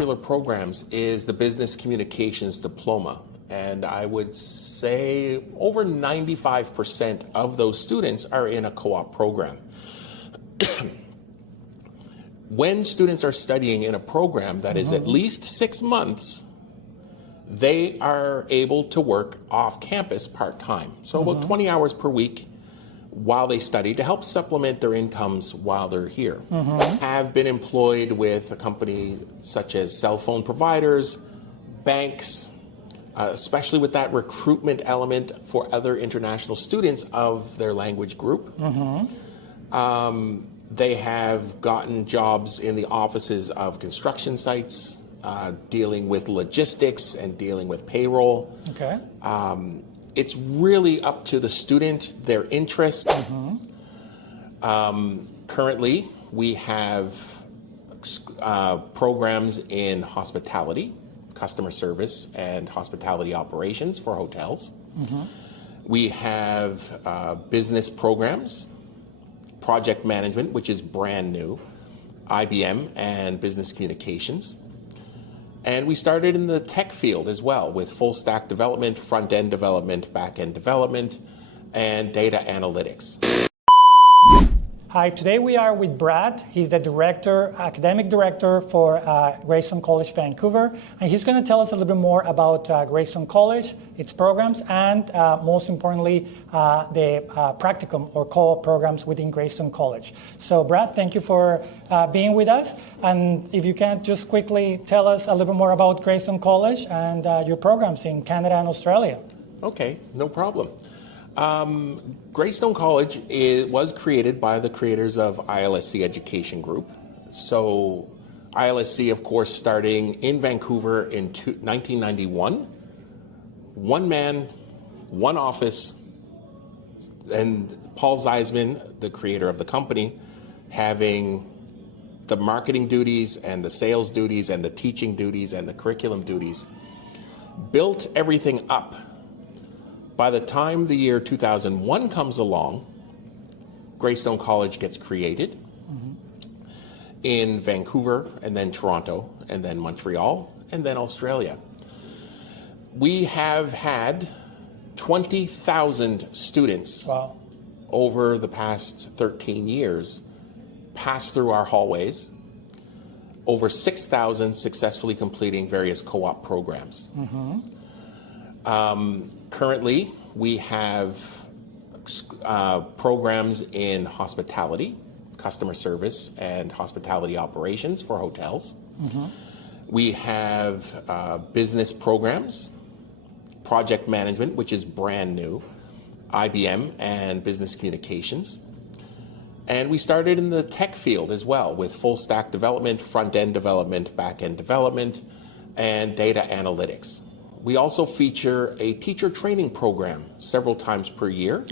popular programs is the Business Communications Diploma. And I would say over 95% of those students are in a co-op program. When students are studying in a program that is at least 6 months, they are able to work off campus part-time. So about 20 hours per week while they study to help supplement their incomes while they're here. Have been employed with a company such as cell phone providers, banks, especially with that recruitment element for other international students of their language group. They have gotten jobs in the offices of construction sites, dealing with logistics and dealing with payroll. Okay. It's really up to the student, their interest. Currently, we have programs in hospitality, customer service, and hospitality operations for hotels. We have business programs, project management, which is brand new, IBM, and business communications. And we started in the tech field as well with full stack development, front end development, back end development, and data analytics. Hi, today we are with Brad. He's the director, academic director for Greystone College, Vancouver. And he's going to tell us a little bit more about Greystone College, its programs, and most importantly, the practicum or co-op programs within Greystone College. So Brad, thank you for being with us. And if you can just quickly tell us a little bit more about Greystone College and your programs in Canada and Australia. Okay, no problem. Greystone College was created by the creators of ILSC Education Group. So ILSC, of course, starting in Vancouver in 1991. One man, one office, and Paul Zeisman, the creator of the company, having the marketing duties and the sales duties and the teaching duties and the curriculum duties, built everything up. By the time the year 2001 comes along, Greystone College gets created in Vancouver, and then Toronto, and then Montreal, and then Australia. We have had 20,000 students over the past 13 years pass through our hallways, over 6,000 successfully completing various co-op programs. Currently, we have programs in hospitality, customer service, and hospitality operations for hotels. We have business programs, project management, which is brand new, IBM, and business communications. And we started in the tech field as well with full stack development, front end development, back end development, and data analytics. We also feature a teacher training program several times per year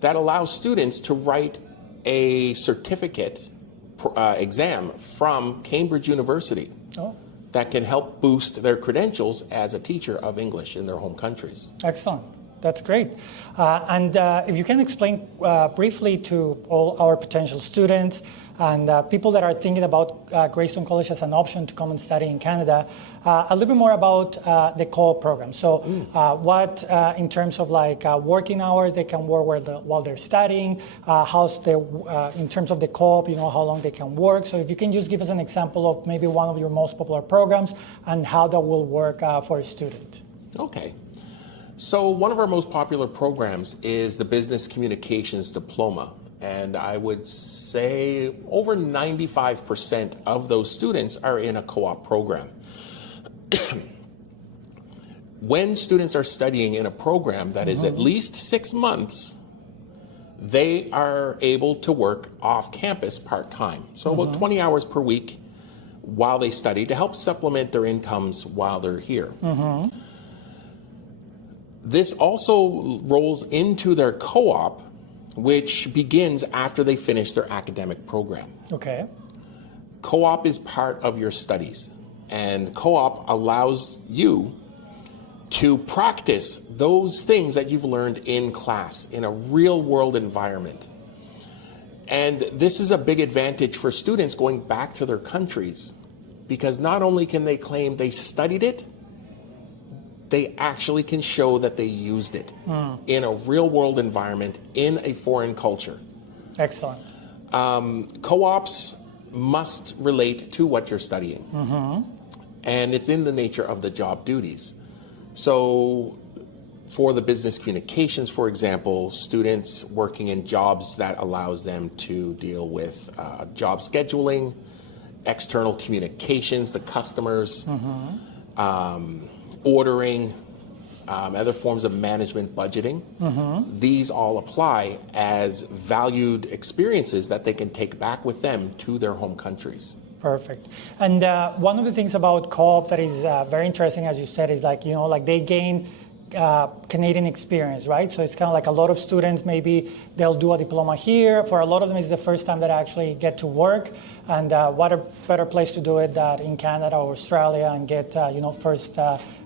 that allows students to write a certificate exam from Cambridge University that can help boost their credentials as a teacher of English in their home countries. Excellent. That's great. And if you can explain briefly to all our potential students and people that are thinking about Greystone College as an option to come and study in Canada, a little bit more about the co-op program. So what, in terms of like working hours they can work while they're studying, how's the, in terms of the co-op, you know, how long they can work. So if you can just give us an example of maybe one of your most popular programs and how that will work for a student. Okay. So one of our most popular programs is the Business Communications Diploma. And I would say over 95% of those students are in a co-op program. When students are studying in a program that is at least 6 months, they are able to work off campus part-time. So about 20 hours per week while they study to help supplement their incomes while they're here. This also rolls into their co-op, which begins after they finish their academic program. Okay. Co-op is part of your studies, and co-op allows you to practice those things that you've learned in class in a real-world environment. And this is a big advantage for students going back to their countries, because not only can they claim they studied it, they actually can show that they used it in a real-world environment in a foreign culture. Excellent. Co-ops must relate to what you're studying. And it's in the nature of the job duties. So for the business communications, for example, students working in jobs that allows them to deal with job scheduling, external communications, the customers, ordering, other forms of management, budgeting. These all apply as valued experiences that they can take back with them to their home countries. Perfect. And one of the things about co-op that is very interesting, as you said, is like, like they gain Canadian experience, right? So it's kind of like a lot of students, maybe they'll do a diploma here. For a lot of them, it's the first time that they actually get to work. And what a better place to do it than in Canada or Australia and get, first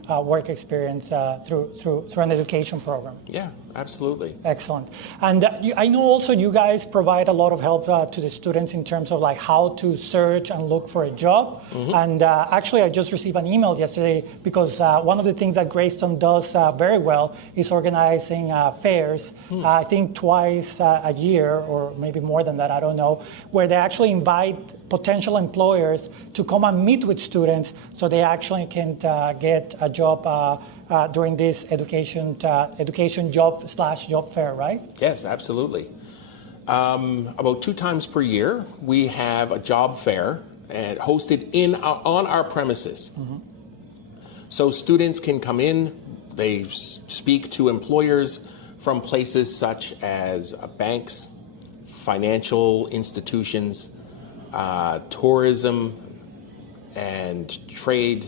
work experience through an education program. Yeah, absolutely. Excellent. And I know also you guys provide a lot of help to the students in terms of like how to search and look for a job. And actually, I just received an email yesterday because one of the things that Greystone does very well is organizing fairs, I think twice a year or maybe more than that, I don't know, where they actually invite potential employers to come and meet with students so they actually can get a job during this education job fair, right? Yes, absolutely. About 2 times per year, we have a job fair and hosted on our premises. So students can come in, they speak to employers from places such as banks, financial institutions, tourism and trade,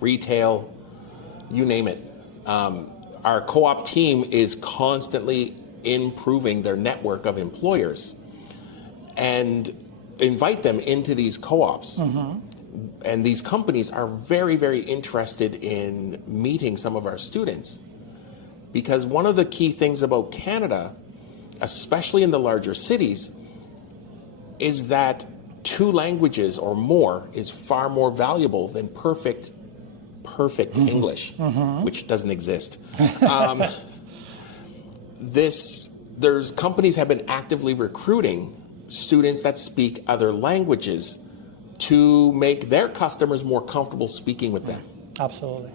retail, you name it. Our co-op team is constantly improving their network of employers and invite them into these co-ops. And these companies are very, very interested in meeting some of our students, because one of the key things about Canada, especially in the larger cities, is that 2 languages or more is far more valuable than perfect English, which doesn't exist. There's companies have been actively recruiting students that speak other languages to make their customers more comfortable speaking with them. Absolutely.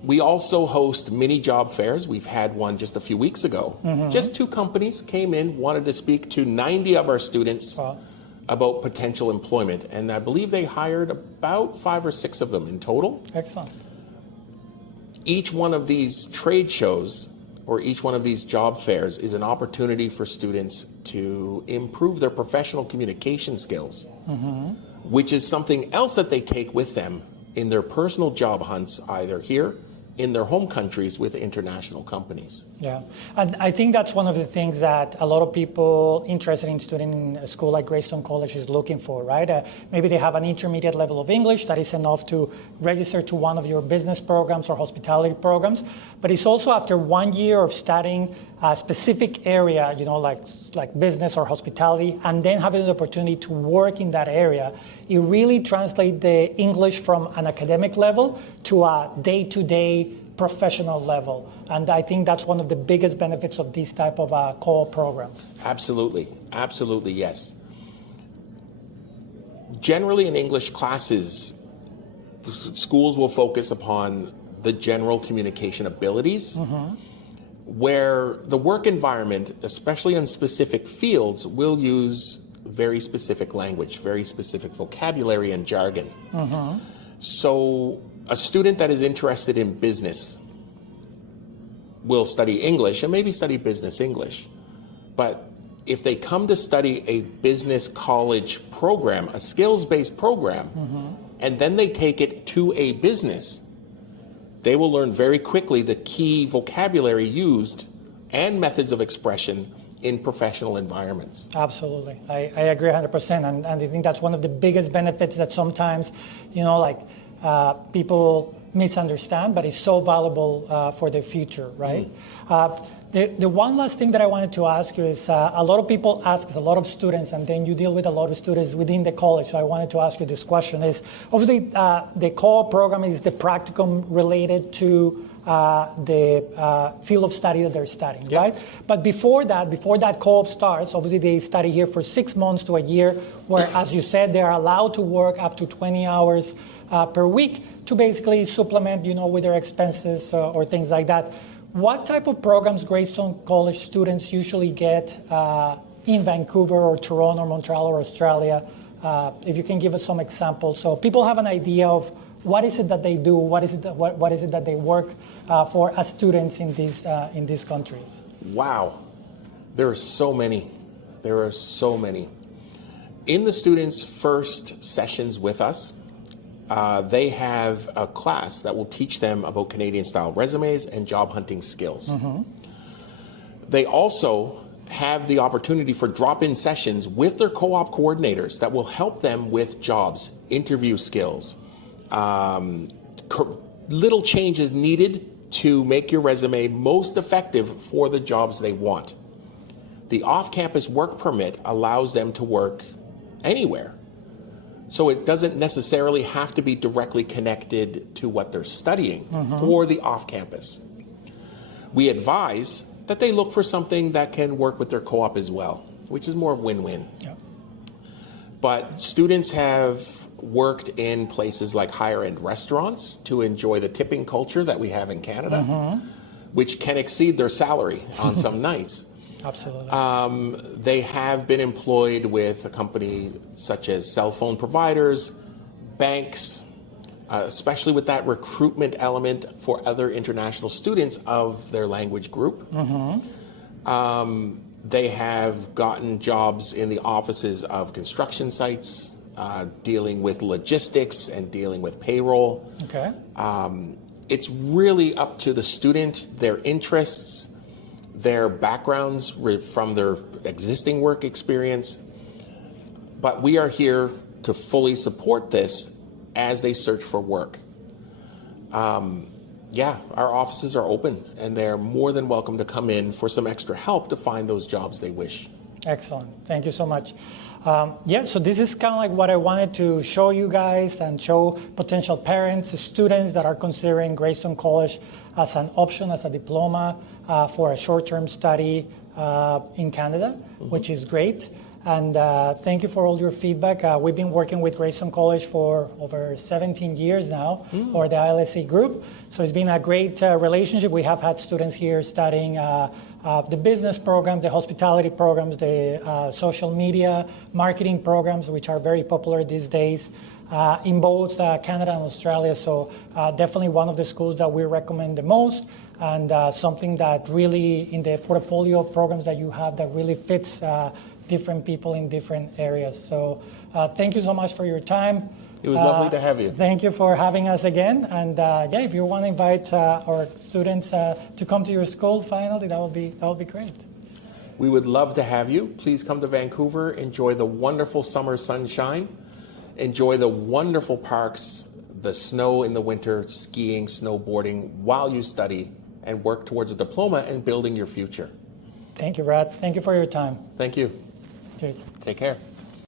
We also host mini job fairs. We've had one just a few weeks ago. Just 2 companies came in, wanted to speak to 90 of our students about potential employment. And I believe they hired about 5 or 6 of them in total. Excellent. Each one of these trade shows or each one of these job fairs is an opportunity for students to improve their professional communication skills, which is something else that they take with them in their personal job hunts, either here in their home countries with international companies. Yeah, and I think that's one of the things that a lot of people interested in studying in a school like Greystone College is looking for, right? Maybe they have an intermediate level of English that is enough to register to one of your business programs or hospitality programs, but it's also after 1 year of studying a specific area, like business or hospitality, and then having the opportunity to work in that area, it really translates the English from an academic level to a day-to-day professional level. And I think that's one of the biggest benefits of these type of co-op programs. Absolutely. Absolutely, yes. Generally in English classes, schools will focus upon the general communication abilities, where the work environment, especially in specific fields, will use very specific language, very specific vocabulary and jargon. So a student that is interested in business will study English and maybe study business English. But if they come to study a business college program, a skills-based program, and then they take it to a business, they will learn very quickly the key vocabulary used and methods of expression in professional environments. Absolutely. I agree 100%. And I think that's one of the biggest benefits that sometimes, people misunderstand, but it's so valuable for the future, right? The one last thing that I wanted to ask you is a lot of people ask a lot of students, and then you deal with a lot of students within the college. So I wanted to ask you this question: is obviously the co-op program is the practicum related to the field of study that they're studying, Yeah. right? But before that co-op starts, obviously they study here for 6 months to a year, where, as you said, they are allowed to work up to 20 hours per week to basically supplement, with their expenses or things like that. What type of programs Greystone College students usually get in Vancouver or Toronto or Montreal or Australia? If you can give us some examples so people have an idea of what is it that they do, what is it that they work for as students in these countries? Wow, there are so many. There are so many. In the students' first sessions with us, they have a class that will teach them about Canadian-style resumes and job hunting skills. Mm-hmm. They also have the opportunity for drop-in sessions with their co-op coordinators that will help them with jobs, interview skills, little changes needed to make your resume most effective for the jobs they want. The off-campus work permit allows them to work anywhere. So it doesn't necessarily have to be directly connected to what they're studying for the off-campus. We advise that they look for something that can work with their co-op as well, which is more of win-win. Yeah. But students have worked in places like higher-end restaurants to enjoy the tipping culture that we have in Canada, which can exceed their salary on some nights. Absolutely. They have been employed with a company such as cell phone providers, banks, especially with that recruitment element for other international students of their language group. They have gotten jobs in the offices of construction sites, dealing with logistics and dealing with payroll. Okay. It's really up to the student, their interests, their backgrounds from their existing work experience. But we are here to fully support this as they search for work. Our offices are open, and they're more than welcome to come in for some extra help to find those jobs they wish. Excellent. Thank you so much. So this is kind of like what I wanted to show you guys and show potential parents, students that are considering Greystone College as an option, as a diploma for a short-term study in Canada, which is great. And thank you for all your feedback. We've been working with Greystone College for over 17 years now, or the ILSC group. So it's been a great relationship. We have had students here studying the business programs, the hospitality programs, the social media marketing programs, which are very popular these days in both Canada and Australia. So definitely one of the schools that we recommend the most, and something that really in the portfolio of programs that you have that really fits different people in different areas. So thank you so much for your time. It was lovely to have you. Thank you for having us again. And if you want to invite our students to come to your school finally, that would be great. We would love to have you. Please come to Vancouver, enjoy the wonderful summer sunshine, enjoy the wonderful parks, the snow in the winter, skiing, snowboarding while you study, and work towards a diploma and building your future. Thank you, Brad. Thank you for your time. Thank you. Cheers. Take care.